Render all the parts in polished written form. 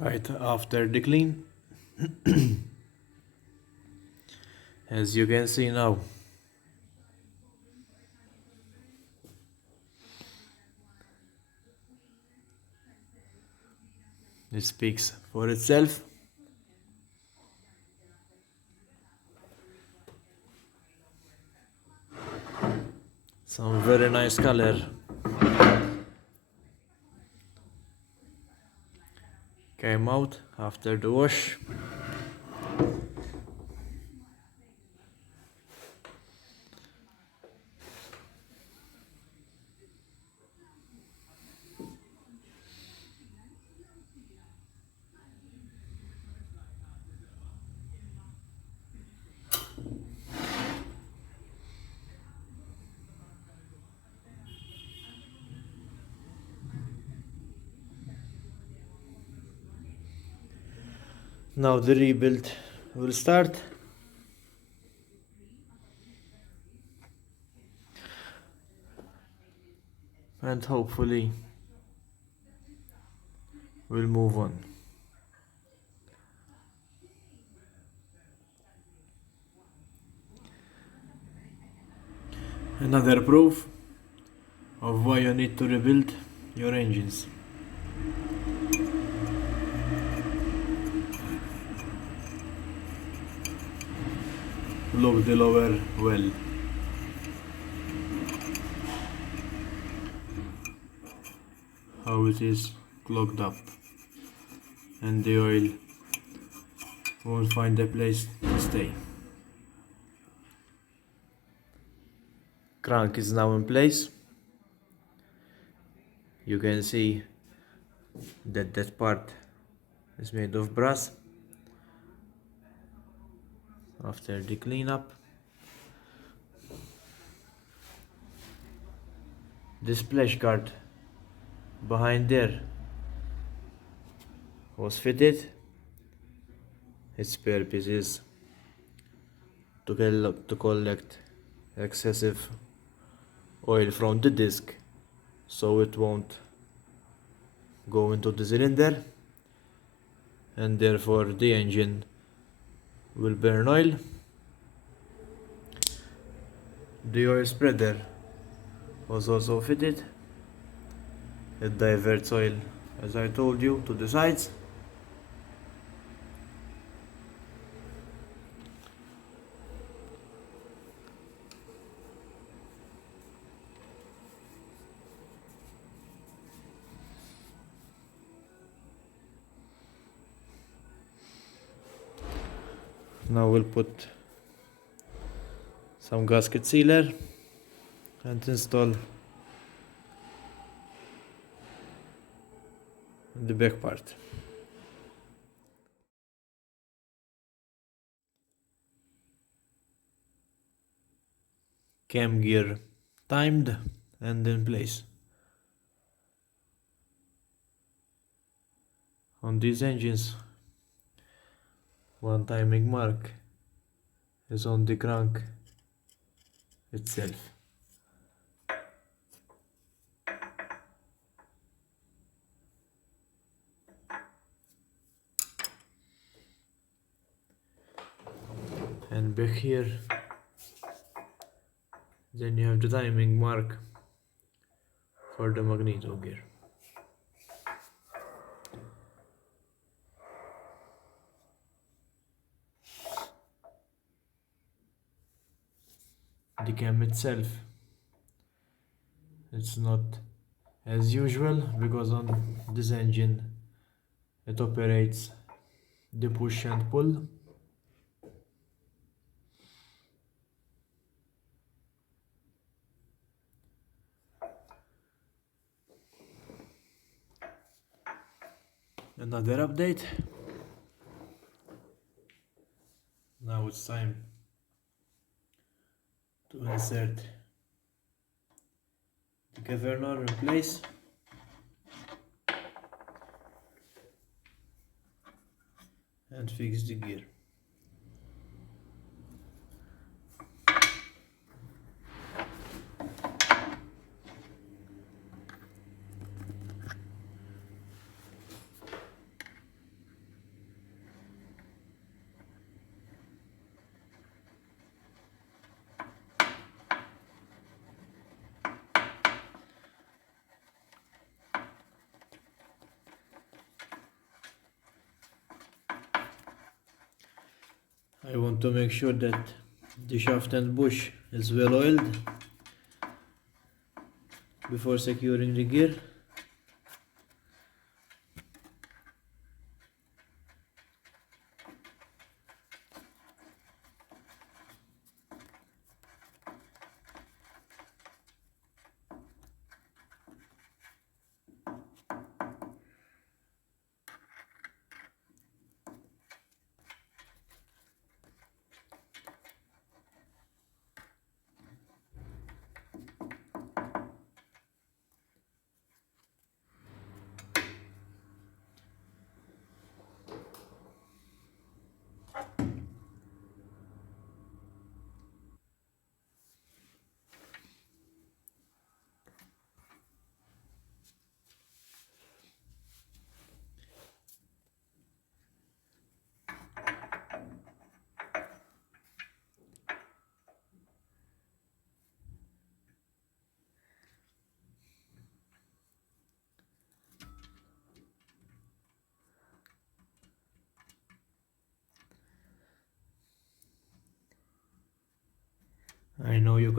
Right after the clean, as you can see now, it speaks for itself. Some very nice color. Came out after the wash. Now the rebuild will start. And hopefully we'll move on. Another proof of why you need to rebuild your engines. Look the lower well. How it is clogged up, and the oil won't find a place to stay. Crank is now in place. You can see that part is made of brass after the cleanup. The splash guard behind there was fitted. Its purpose is to collect excessive oil from the disc so it won't go into the cylinder and therefore the engine will burn oil. The oil spreader was also fitted. It diverts oil, as I told you, to the sides. Now we'll put some gasket sealer and install the back part. Cam gear timed and in place. On these engines, one timing mark is on the crank itself. And back here, then you have the timing mark for the magneto gear. The cam itself, it's not as usual because on this engine it operates the push and pull. Another update. Now it's time to insert the governor in place. And fix the gear. I want to make sure that the shaft and bush is well oiled before securing the gear. I know you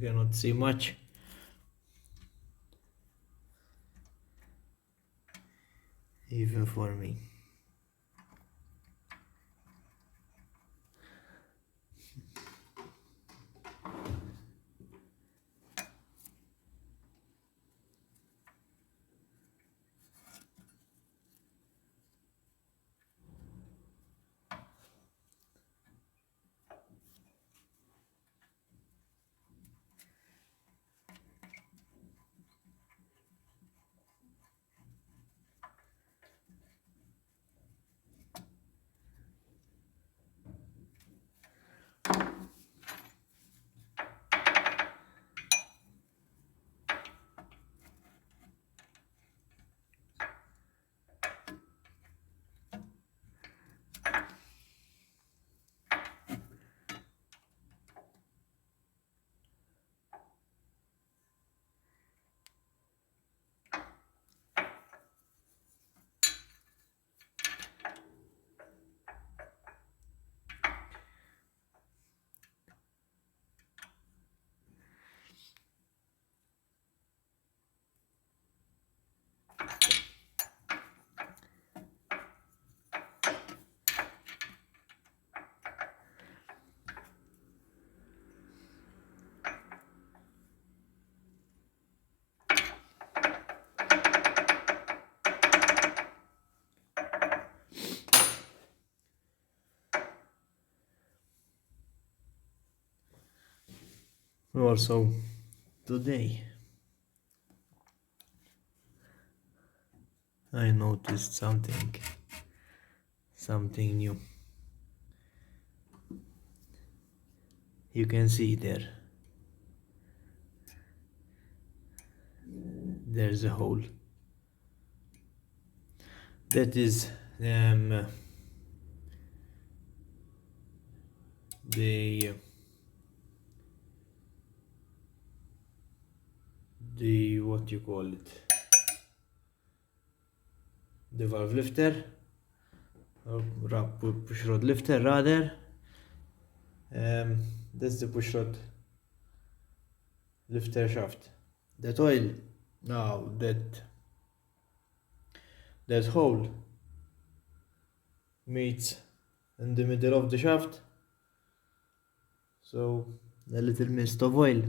cannot see much, even for me. Also, today I noticed something new. You can see there's a hole. That is the what you call it, the valve lifter, or push rod lifter rather. That's the push rod lifter shaft. That oil, now that hole meets in the middle of the shaft, so a little mist of oil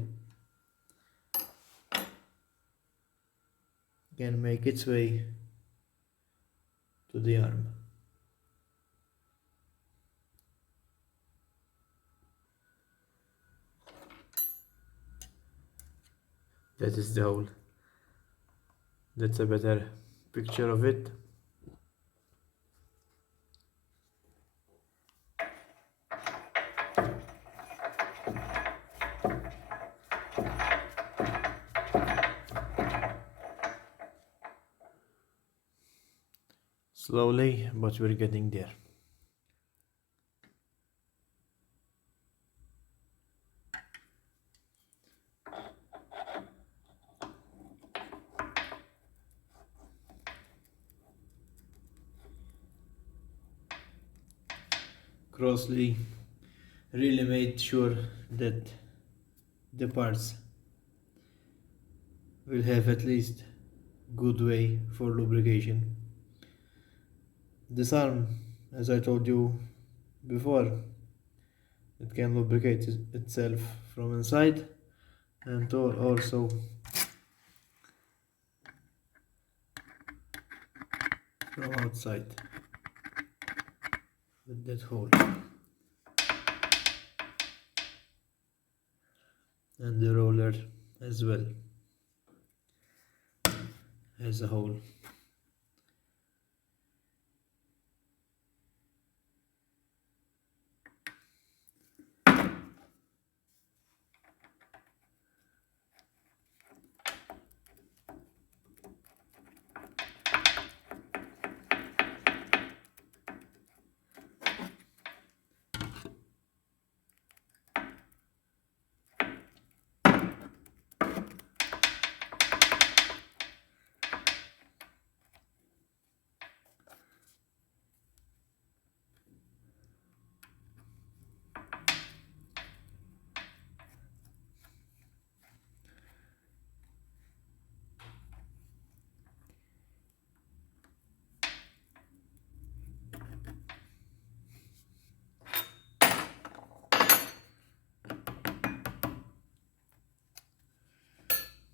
can make its way to the arm. That is the hole. That's a better picture of it. Slowly, but we're getting there. Crossley really made sure that the parts will have at least good way for lubrication. This arm, as I told you before, it can lubricate itself from inside and also from outside with that hole. And the roller as well as a hole.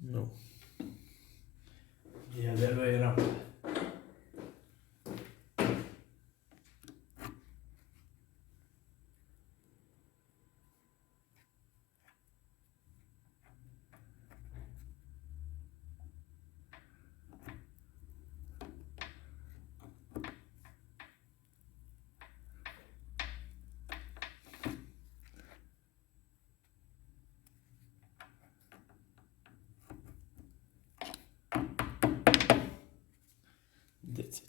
No, the other way around. That's it.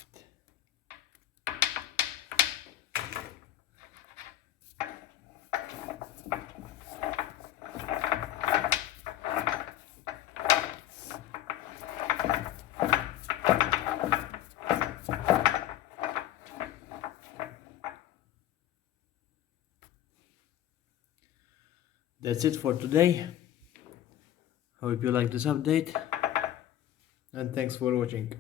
That's it for today. Hope you like this update, and thanks for watching.